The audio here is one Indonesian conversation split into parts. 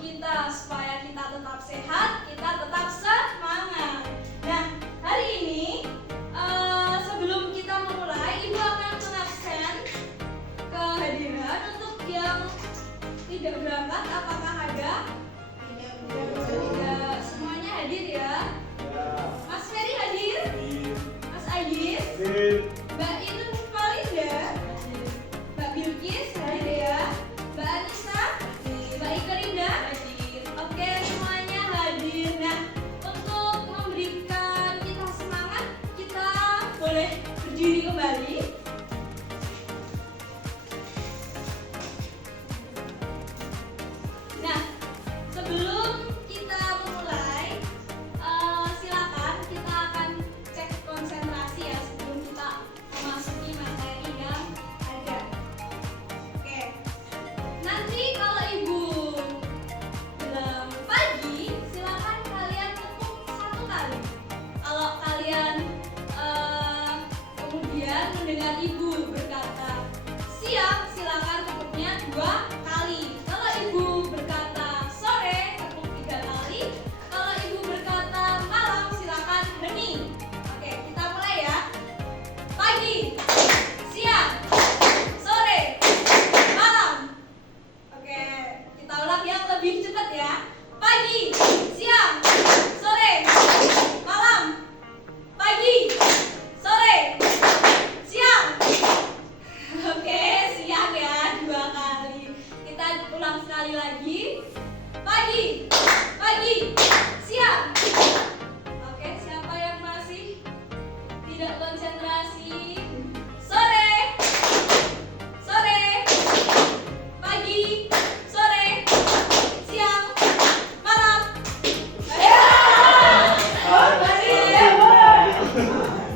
kita supaya kita tetap sehat, kita tetap semangat. Nah, hari ini sebelum kita memulai, Ibu akan mengabsen kehadiran untuk yang tidak berangkat. Apakah ada? Tidak. Semuanya hadir ya? Mas Ferry hadir? Mas Agis? Mbak Inun Palinda? Mbak Bilkis hadir ya? Mbak Anissa? Mbak Ika Rinda? Oke, semuanya hadir. Nah, untuk memberikan kita semangat, kita boleh berdiri kembali. Nah, sebelum kita memulai, silakan kita akan cek konsentrasi ya sebelum kita memasuki materi yang ada. Oke, nanti kalau Ibu bilang pagi, silakan kalian ketuk 1 kali. Kalau kalian kemudian mendengar Ibu berkata siang, silakan ketuknya 2 kali. Kalau Ibu berkata sore, ketuk 3 kali. Kalau Ibu berkata malam, silakan hening. Oke, kita mulai ya. Pagi, siang, sore, malam. Oke, kita ulang yang lebih cepat ya. Pagi, siang, sore, malam. Pagi, sore, siang. Oke, siang ya 2 kali. Kita ulang sekali lagi. Pagi, siang. Oke, siapa yang masih tidak konsentrasi? Sore, pagi, sore, siang, malam.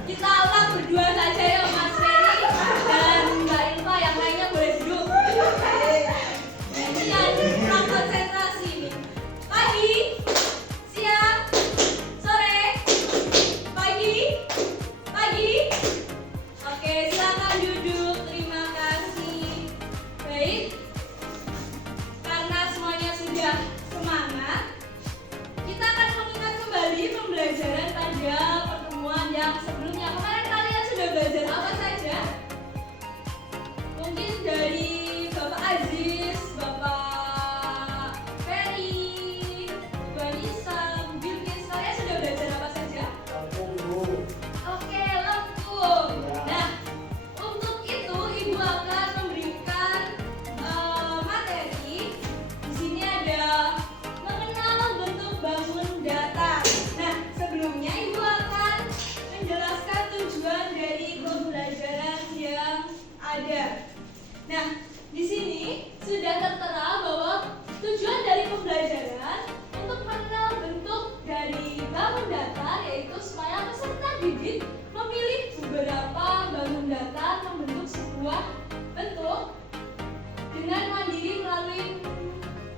Kita ulang berdua saja ya Mas Ferry dan Mbak Infa, yang lainnya boleh duduk. Ini yang kurang konsentrasi nih. Pagi, siang, sore, pagi. Oke, silakan duduk. Terima kasih. Baik, karena semuanya sudah semangat, kita akan mengingat kembali pembelajaran pada pertemuan yang sebelumnya. Kemarin kalian sudah belajar apa saja? Mungkin dari Bapak Aziz, Bapak Ferry, Bu Anissa, Bu Bilkis, kalian sudah belajar apa saja? Oke, lengkung. Nah, untuk itu Ibu akan memberikan materi. Di sini ada mengenal bentuk bangun datar. Nah, sebelumnya Ibu akan menjelaskan tujuan dari pembelajaran yang ada. Nah, di sini sudah tertera bahwa tujuan dari pembelajaran untuk mengenal bentuk dari bangun datar, yaitu supaya peserta didik memilih beberapa bangun datar membentuk sebuah bentuk dengan mandiri melalui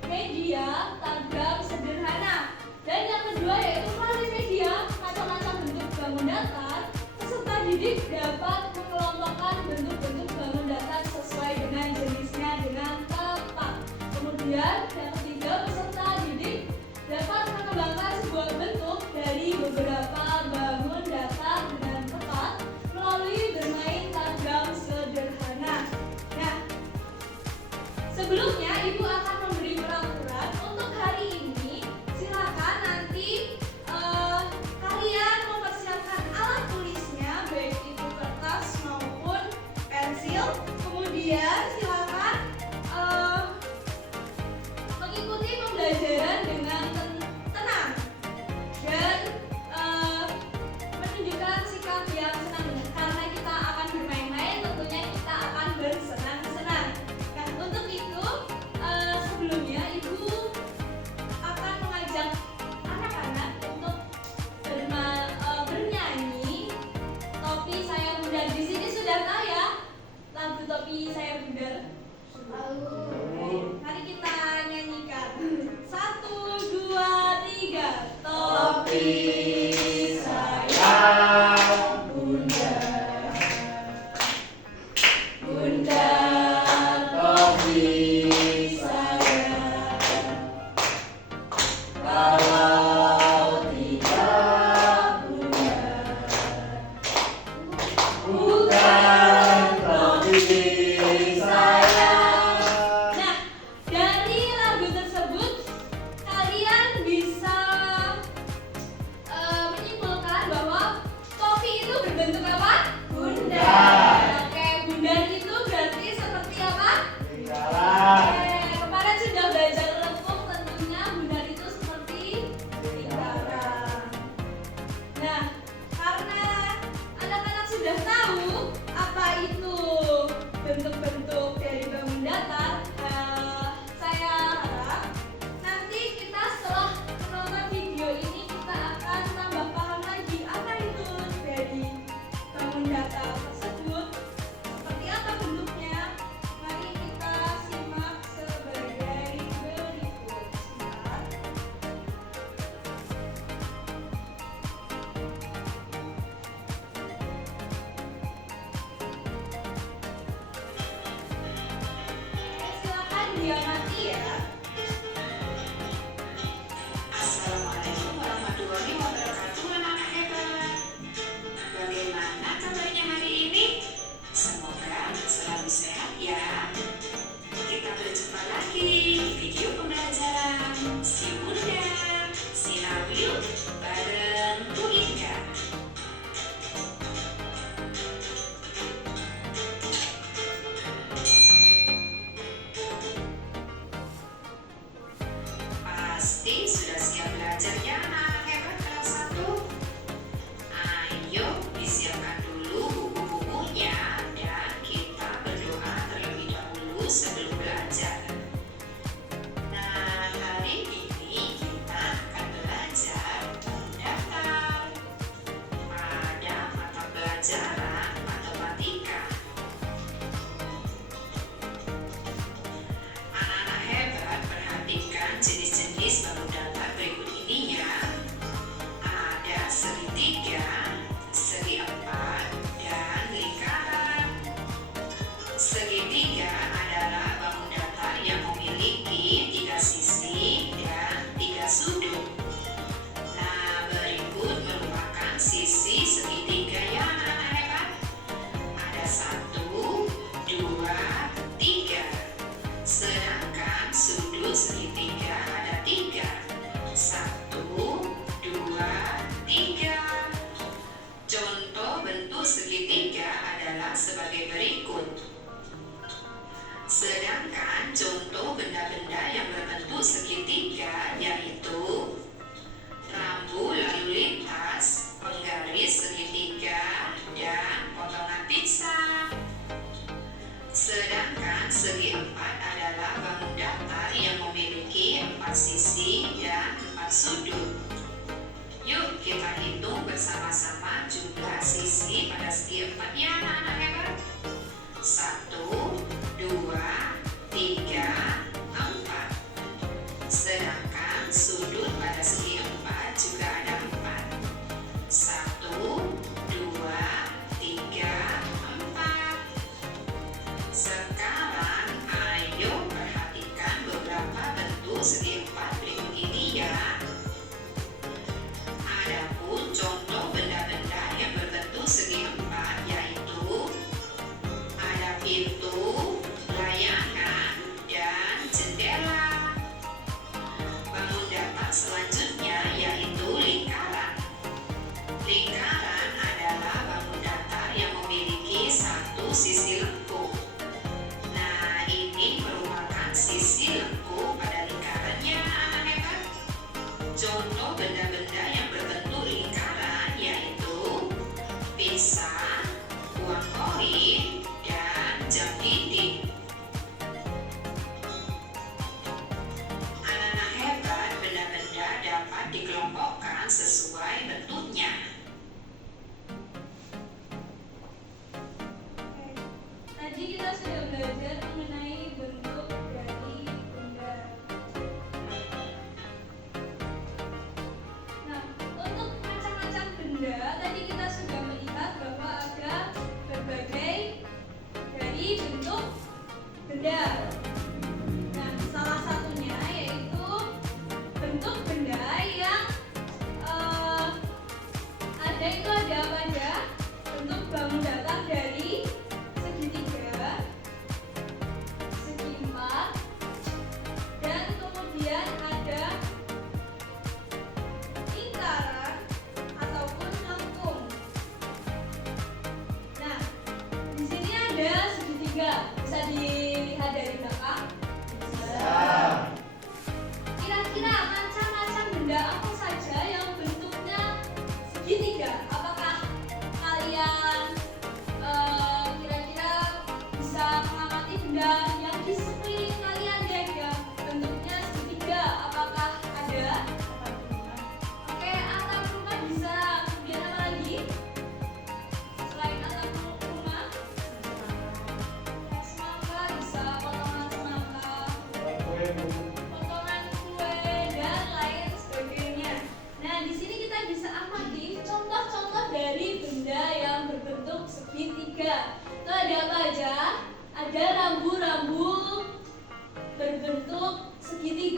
media tagram sederhana. Dan yang kedua yaitu melalui media macam-macam bentuk bangun datar, peserta didik dapat mengelompokkan bentuk-bentuk bangun datar sesuai dengan jenisnya dengan tepat. Kemudian yang ketiga, peserta didik dapat mengembangkan sebuah bentuk dari beberapa bangun datar dengan tepat melalui bermain tagram sederhana. Nah, sebelumnya Ibu akan memberi peraturan untuk hari ini. Silakan nanti kalian mempersiapkan alat tulisnya, baik itu kertas maupun pensil. Kemudian silakan mengikuti pembelajaran dengan tenang dan menunjukkan sikap yang senang. Karena kita akan bermain-main, tentunya kita akan bersenang-senang. Nah, untuk itu sebelumnya Ibu akan mengajak anak-anak untuk bernyanyi Topi Saya Bundar. Di sini sudah tahu ya lagu Topi Saya Bundar? Oke, mari kita nyanyikan. 1, mengkhianati ya. Assalamualaikum warahmatullahi wabarakatuh, anak hebat. Bagaimana kabarnya hari ini? Semoga selalu sehat ya. Kita berjumpa lagi di video pembelajaran si Bunda, si Nabil, bareng Bu Ika. Pasti sudah siap belajar ya anak hebat kelas 1. Ayo disiapkan dulu buku-bukunya dan kita berdoa terlebih dahulu sebelum belajar. Nah, hari ini kita akan belajar mendaftar pada mata pelajaran matematika. Anak-anak hebat, perhatikan jenis-jenis baku datar berikut ini ya. Ada segitiga, segi empat, dan lingkaran. Segitiga adalah bangun datar yang memiliki 3 sisi dan 3 sudut. Nah, berikut merupakan sisi segitiga ya anak-anak hebat. Ada 1, 2, 3. Sedangkan sudut segitiga ada 3. 1, 2, 3. Contoh bentuk segitiga adalah sebagai berikut. Sedangkan contoh benda-benda yang berbentuk segitiga yaitu rambu lalu lintas, penggaris segitiga, dan potongan pizza. Sedangkan segi empat adalah bangun datar yang memiliki 4 sisi dan 4 sudut. Yuk kita hitung bersama-sama jumlah sisi pada segi empat ya anak-anak hebat. 1, 2, 3, 4. Sedangkan sudut pada segi empat juga ada 4. 1, 2, 3, 4. Sekarang ayo perhatikan beberapa bentuk segi empat berikut ini ya. Adapun contoh benda-benda yang berbentuk segi empat yaitu ada pintu, layangan, dan jendela. Bangun datar selanjutnya yaitu lingkaran. Lingkaran adalah bangun datar yang memiliki 1 sisi lengkung. Nah, ini merupakan sisi lengkung pada lingkarannya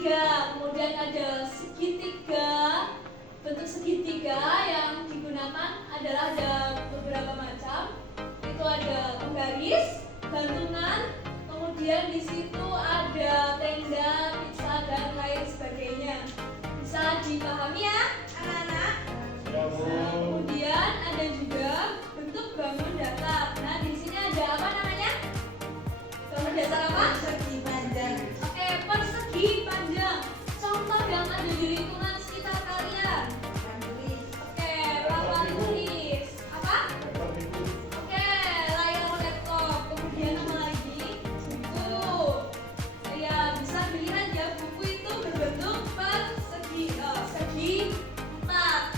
tiga, kemudian ada segitiga. Bentuk segitiga yang digunakan adalah ada beberapa macam. Itu ada penggaris, gantungan, kemudian di situ ada tenda, pizza, dan lain sebagainya. Bisa dipahami ya, anak-anak? Nah, kemudian ada juga bentuk bangun datar. Nah, di sini ada apa namanya? Bangun datar apa? Persegi panjang. Oke, persegi panjang. Contoh yang ada di lingkungan sekitar kalian. Papan tulis. Oke, papan tulis. Apa? Oke, layar laptop. Kemudian apa lagi? Buku. Ya, bisa dilihat ya, buku itu berbentuk persegi, segi empat.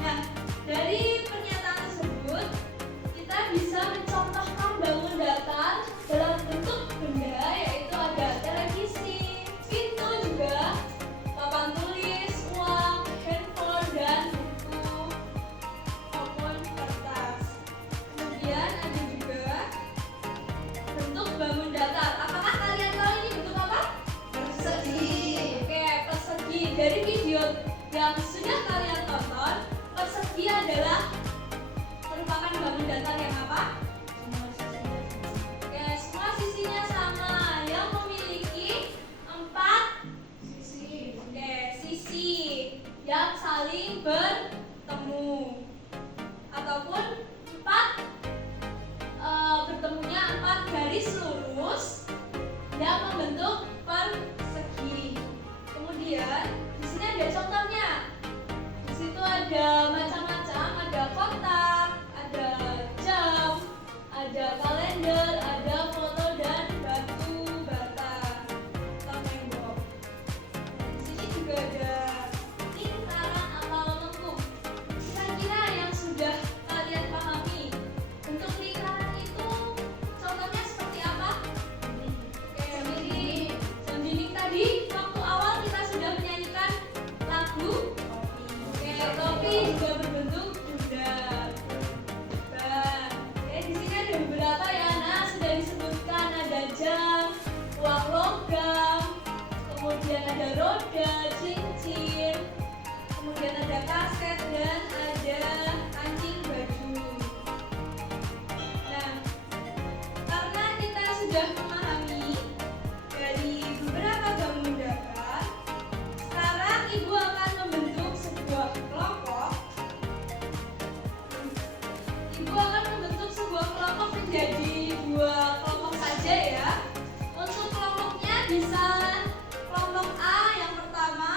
Nah, dari pernyataan tersebut kita bisa mencontohkan bangun datar dalam bentuk benda, yaitu ada televisi, pintu juga, papan tulis, uang, handphone, dan buku maupun kertas. Kemudian ada juga bentuk bangun datar. Apakah kalian tahu ini bentuk apa? Persegi. Oke, persegi. Dari video yang sudah kalian tonton, persegi adalah merupakan bangun datar yang apa? Oke, semua sisinya sama, yang memiliki 4 Sisi. oke, sisi yang saling bertemu, ataupun 4 bertemunya 4 garis lurus yang membentuk persegi. Kemudian di sini ada contohnya. Di situ ada macam-macam, ada kotak, ada jam, ada kalender, ada foto dan batu bata atau tembok. Di sini juga ada lingkaran atau lengkung. Kira-kira yang sudah kalian pahami, bentuk lingkaran itu contohnya seperti apa? Oke, mirip jam dinding tadi. Waktu awal kita sudah menyanyikan lagu. Oke, topi juga berbentuk bulat. Oke, di sini ada beberapa ya. Nah, sudah disebutkan ada jam, uang logam, kemudian ada roda, cincin, kemudian ada kaset dan ada kancing baju. Nah, karena kita sudah memahami dari beberapa bangun datar, sekarang ibu akan membentuk sebuah kelompok. Ibu akan membentuk sebuah kelompok menjadi 2 kelompok saja ya. Untuk kelompoknya bisa kelompok A yang pertama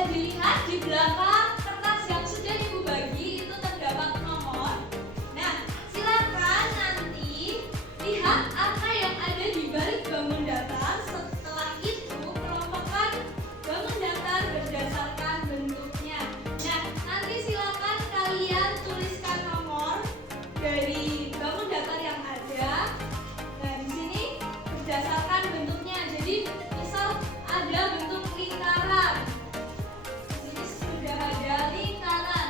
Bisa dilihat di belakang kertas yang sudah Ibu bagi itu terdapat nomor. Nah, silakan nanti lihat apa yang ada di balik bangun datar. Setelah itu kelompokkan bangun datar berdasarkan bentuknya. Nah, nanti silakan kalian tuliskan nomor dari bangun datar yang ada. Nah, di sini berdasarkan bentuknya. Jadi, misal ada bentuk lingkaran. Di sini sudah ada lingkaran.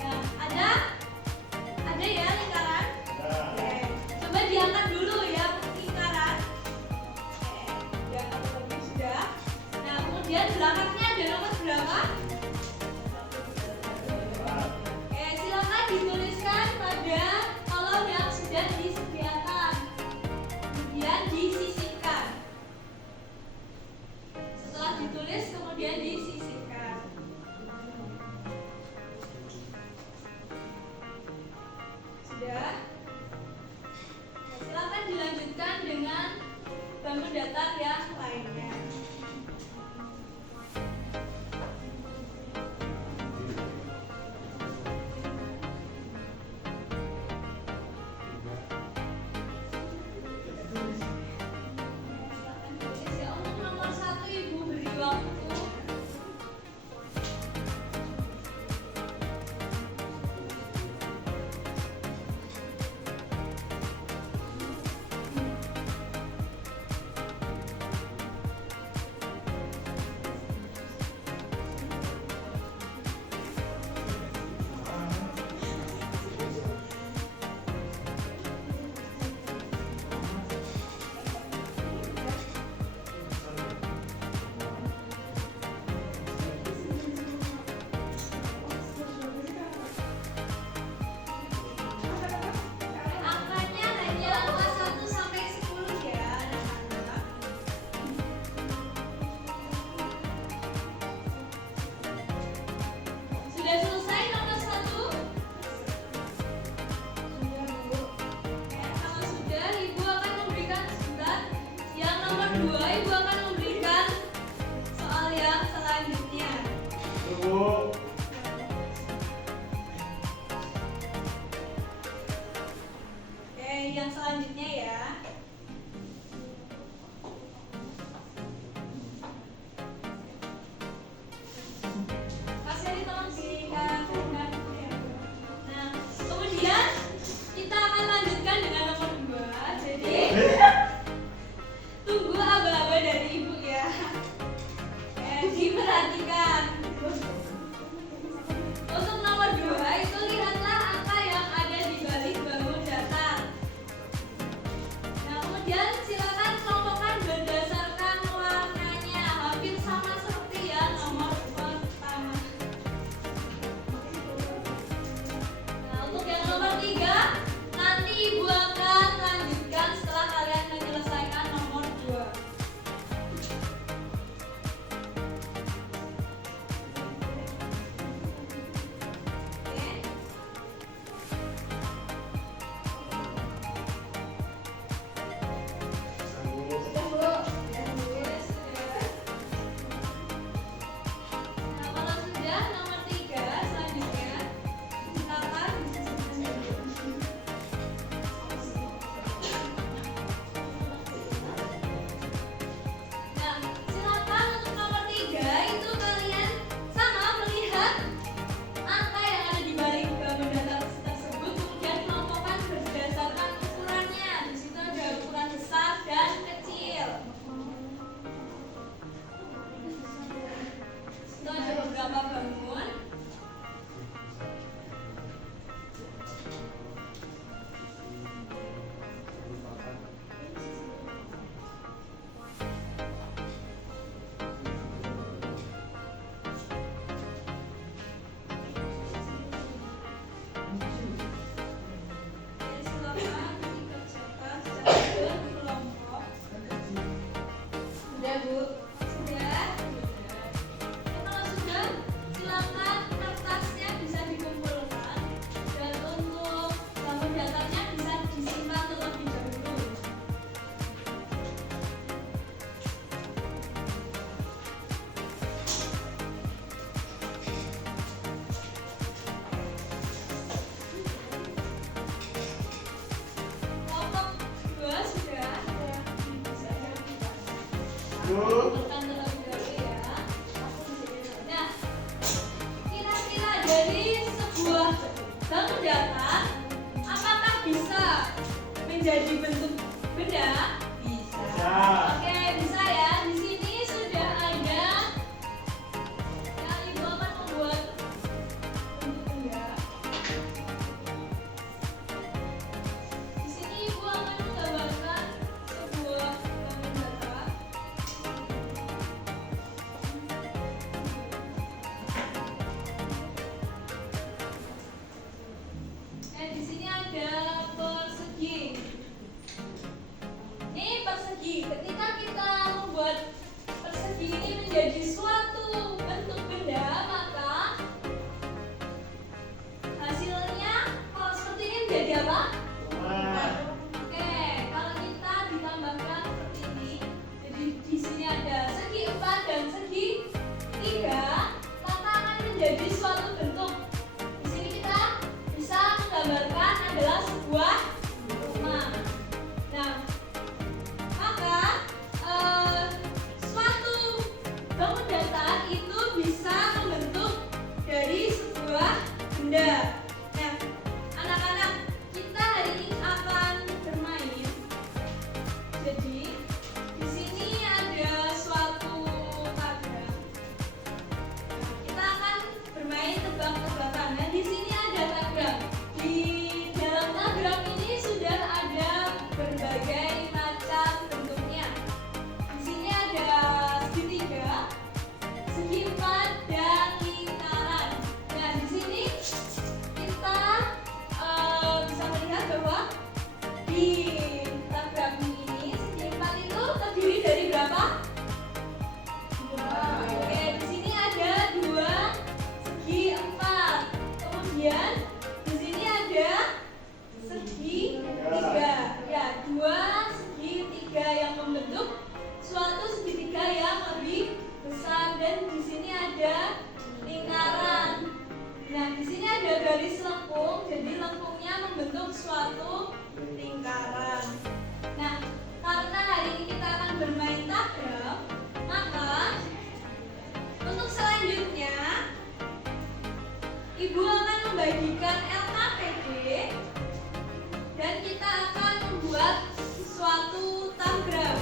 Nah, ada ya lingkaran? Oke. Coba diangkat dulu ya lingkaran. Oke, diangkat dulu sudah. Nah, kemudian belakangnya ada nomor berapa? Oke, silakan dituliskan pada kolom yang sudah disediakan. Kemudian disisipkan. Setelah ditulis kemudian disisipkan. Sudah? Nah, silakan dilanjutkan dengan bangun datar yang lainnya. Silakan tulis ya. Untuk nomor 1 Ibu beri waktu. Angkanya hanya angka 1 sampai 10 ya, anak-anak. Sudah selesai nomor 1? Sudah, Bu. Ya, kalau sudah, Ibu akan memberikan sebentar. Yang nomor 2, Ibu akan memberikan soal yang selanjutnya. Oke, yang selanjutnya ya. Mas Heri tolong berikan. Nah, kemudian kita akan lanjutkan dengan nomor 2. Jadi tunggu aba-aba dari Ibu ya. Diperhatikan. Untuk nomor 2 itu lihatlah angka yang ada di balik bangun datar. Nah, kemudian silakan kelompokkan berdasarkan warnanya. Hampir sama seperti yang nomor pertama. Nah, untuk yang nomor 3 nanti Ibu akan lanjutkan setelah kalian menyelesaikan nomor 2. Oke. Sudah, Bu. Ya, Bu. Nah, kalau sudah nomor 3 selanjutnya silakan Nah, silakan untuk nomor 3 itu kalian sama melihat angka yang ada di balik bangun datar tersebut, kemudian kelompokkan berdasarkan ukurannya. Di situ ada ukuran besar dan kecil. Itu ada beberapa bangun. Ya, silakan dikerjakan secara berkelompok. Sudah, Bu. Sudah? Ya, kalau sudah, Tekan terlebih dahulu ya. Nah, kira-kira dari sebuah bangun datar, apakah bisa menjadi bentuk benda? Bisa. Oke, bisa ya. Di sini sudah ada yang ibu akan membuat bentuk benda. Di sini ibu akan menggambarkan sebuah bangun datar. Di sini ada persegi. Ini persegi. Ketika kita membuat persegi ini menjadi suatu bentuk benda, maka hasilnya kalau seperti ini menjadi apa? Oke, kalau kita ditambahkan seperti ini, jadi di sini ada segi 4 dan segi 3, maka akan menjadi suatu bentuk. Di sini kita bisa menggambarkan adalah sebuah rumah. Nah, maka suatu bangun datar itu bisa membentuk dari sebuah benda. Nah, anak-anak, kita hari ini akan bermain. Jadi, di sini ada suatu tagram. Kita akan bermain tebak-tebakan. Nah, di sini ada tagram. Di dalam tagram ini sudah ada berbagai macam bentuknya. Di sini ada segitiga, segi 4 dan lingkaran. Nah, di sini kita bisa melihat bahwa di tagram ini segi 4 itu terdiri dari berapa? Oke, di sini ada 2 segi 4. Kemudian di sini ada segi 3. Ya, 2 segi 3 yang membentuk suatu segitiga yang lebih besar, dan di sini ada lingkaran. Nah, di sini ada garis lengkung, jadi lengkungnya membentuk suatu lingkaran. Nah, karena hari ini kita akan bermain tagram, maka untuk selanjutnya ibu akan membagikan LKPD dan kita akan membuat suatu tagram.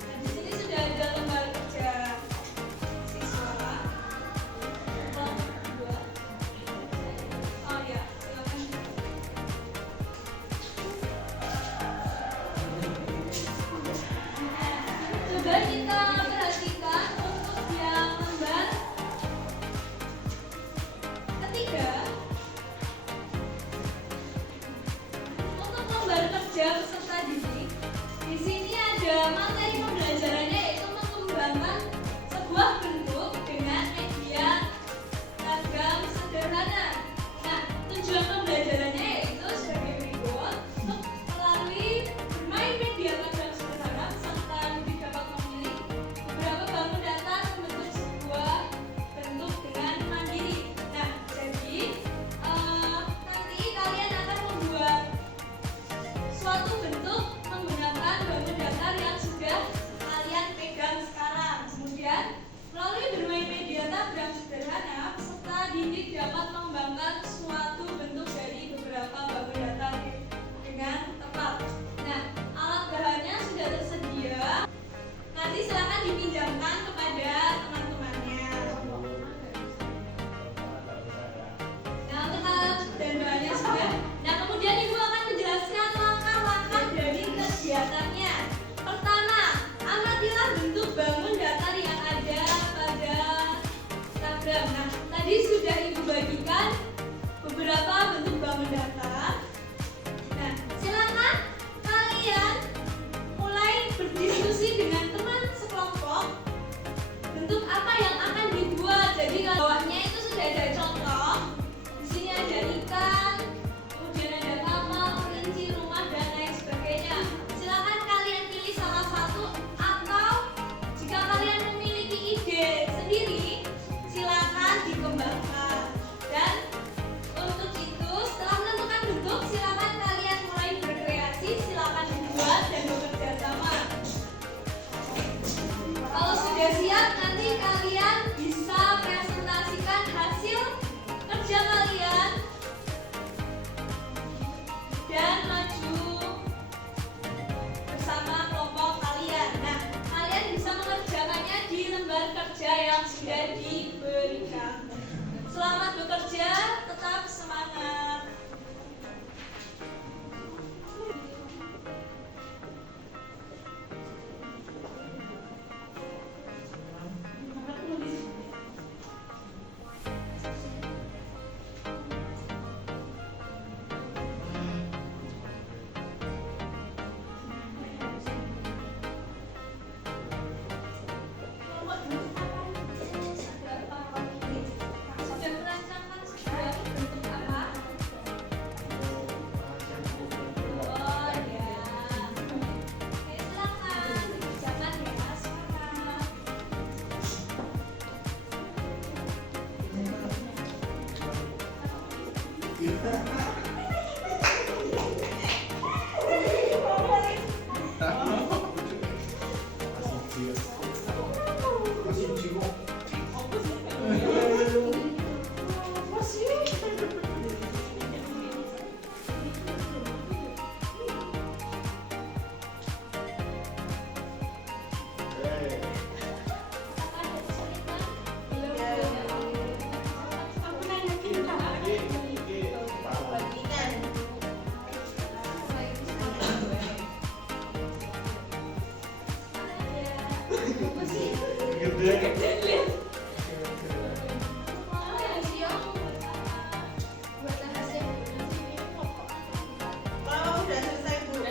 Nah, di sini sudah ada lembar kerja siswa. Oh ya, silakan. Coba kita perhatikan untuk yang lembar ketiga. Untuk lembar kerja peserta didik, di sini ada materi pembelajarannya, yaitu mengembangkan sebuah bentuk dengan media tagram sederhana. Nah, tujuan pembelajarannya yaitu sebagai berikut: untuk melalui bermain media tagram sederhana, peserta didik dapat memilih beberapa bangun datar membentuk sebuah bentuk dengan mandiri. Nah, jadi nanti kalian akan membuat suatu bentuk menggunakan bangun datar yang sudah Kalau sudah siap, nanti kalian bisa presentasikan hasil kerja kalian dan maju bersama kelompok kalian. Nah, kalian bisa mengerjakannya di lembar kerja yang sudah diberikan. Selamat bekerja, tetap semangat. Sudah merancangkan sebuah bentuk apa? Oh ya. Oke, silakan dikerjakan ya sekarang.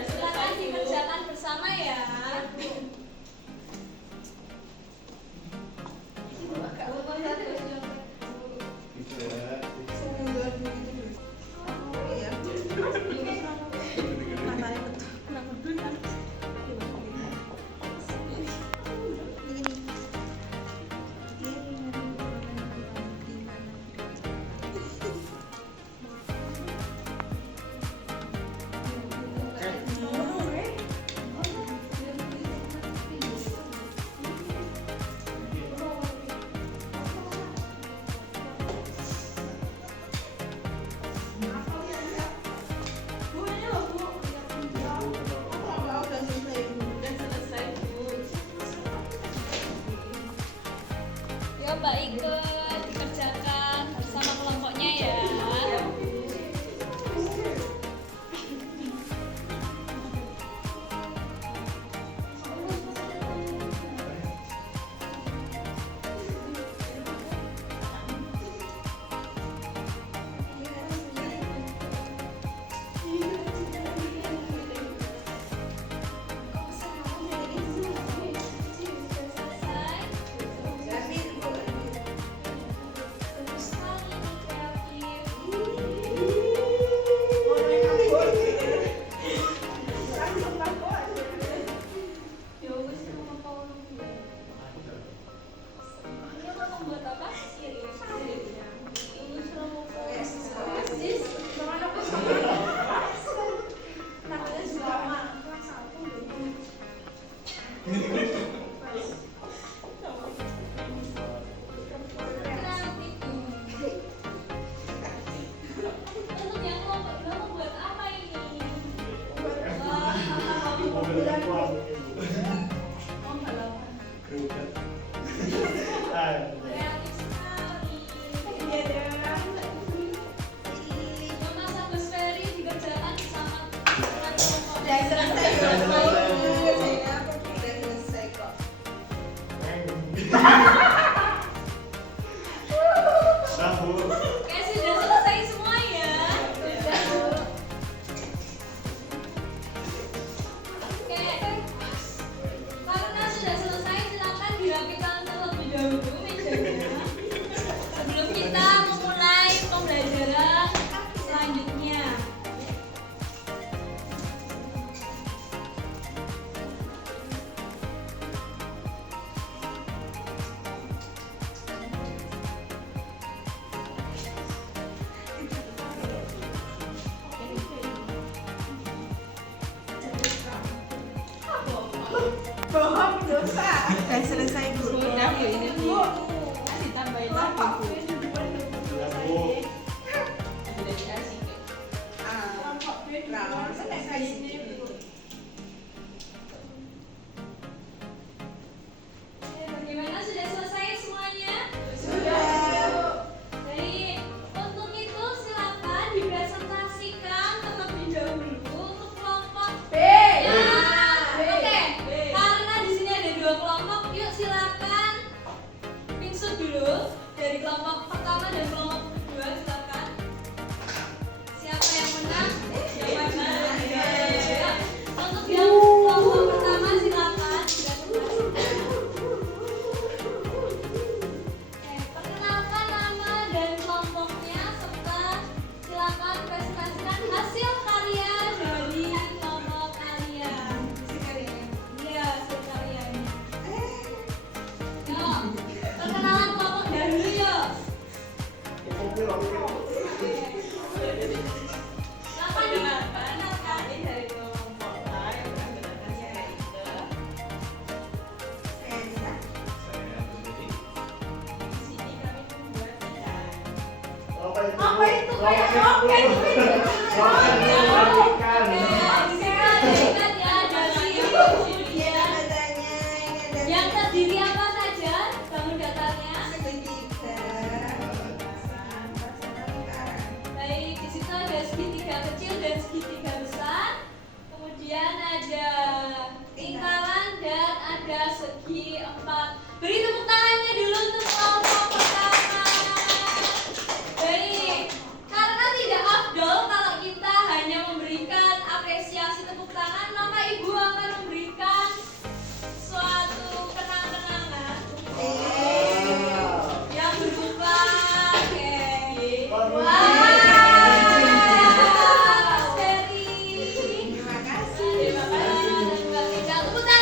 Silakan dikerjakan bersama ya. Ya Mbak Ike, dikerjakan bersama kelompoknya ya. Bohong dosa. Udah selesai Bu. Sudah Bu, ini Bu. Ditambahin lagi Bu. Sudah dikasih Bu. Bagaimana, sudah selesai semuanya? Baik, untuk itu silakan dipresentasikan terlebih dahulu untuk kelompok B. Ya. Oke, karena di sini ada 2 kelompok, yuk silakan pingsut dulu dari kelompok pertama dan kelompok kedua, silakan. Siapa yang menang? Siapa yang menang? Ya. Untuk yang kelompok pertama silakan dipresentasikan. Perkenalkan nama dan kelompoknya serta silakan presentasikan hasil karya dari kelompok kalian. Iya, hasil karyanya. Yuk, perkenalan kelompok dahulu yuk. Silakan diperkenalkan. Dari kelompok A yang beranggotakan saya itu. Di sini kami membuat ikan. Apa itu kayak roket? Yang terdiri apa saja bangun datarnya? Baik, di situ ada segitiga kecil dan segitiga besar. Kemudian ada lingkaran dan ada segi 4. Beri tepuk tangannya dulu untuk kelompok pertama. Baik, karena tidak afdol kalau kita hanya memberikan apresiasi tepuk tangan, maka ibu akan memberikan suatu kenang-kenangan yang berupa cake. Wow, Mas Ferry. Terima kasih. Terima kasih. Tepuk tangan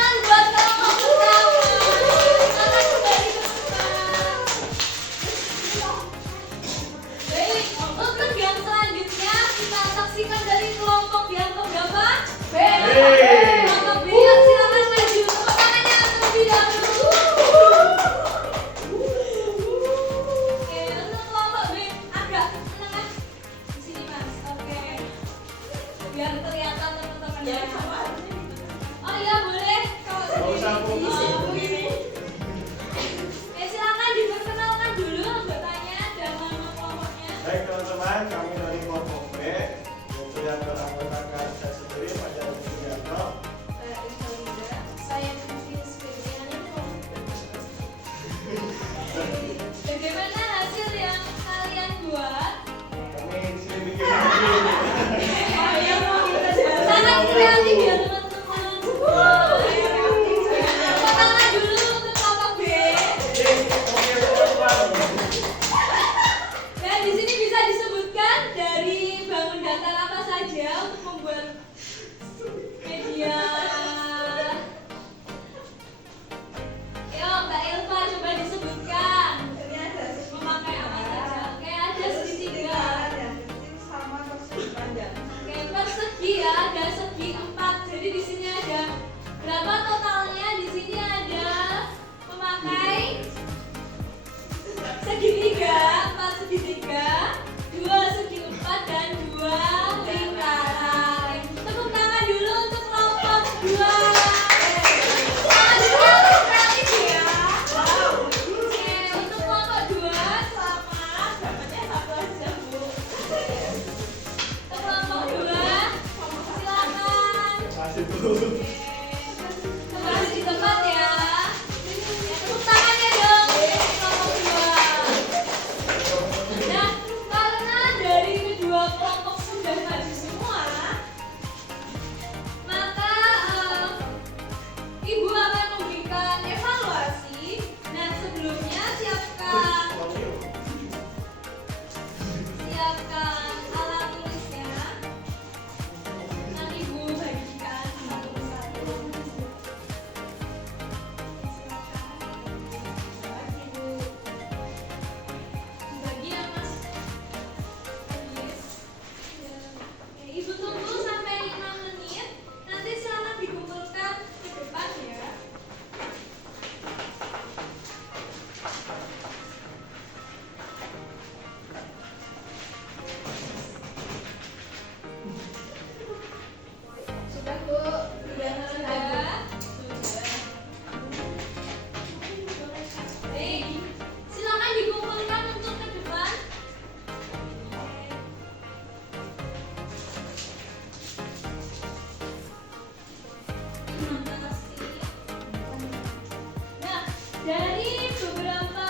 Dari beberapa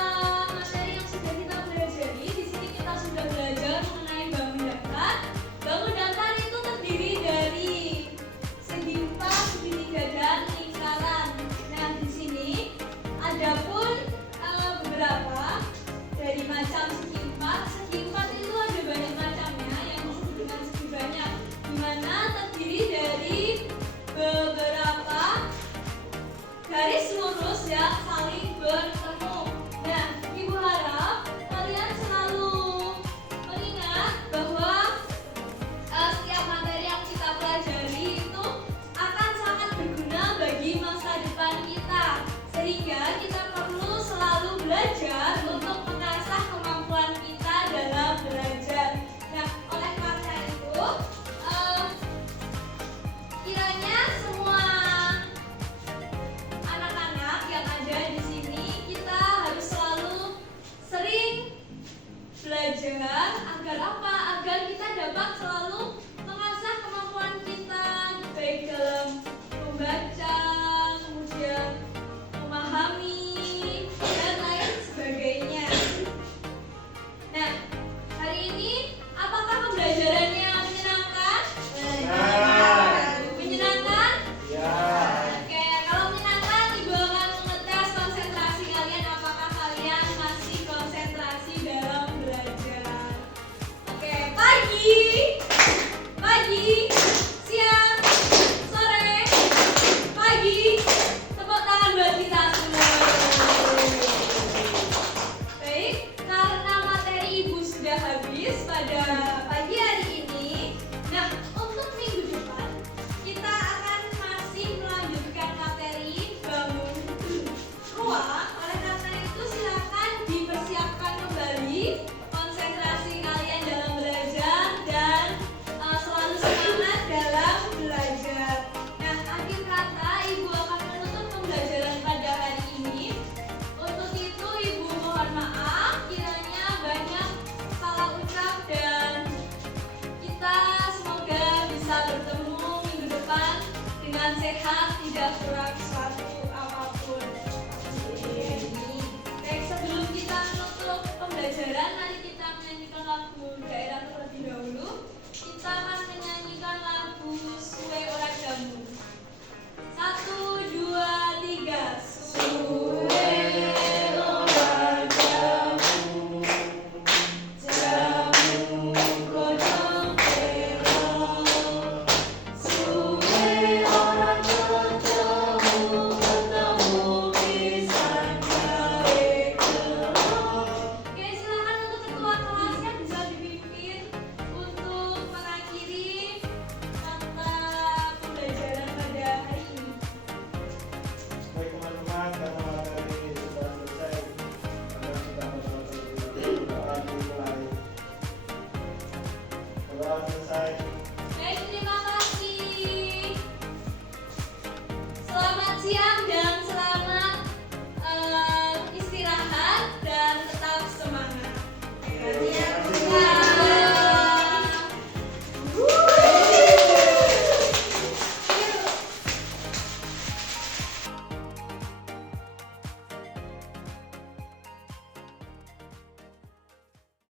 materi yang sudah kita pelajari, di sini kita sudah belajar mengenai bangun datar. Bangun datar itu terdiri dari segi 4, segitiga, dan lingkaran. Nah, di sini ada pun beberapa dari macam segi 4. Segi 4 itu ada banyak macamnya yang disebut dengan segi banyak, di mana terdiri dari beberapa garis lurus yang saling bertemu.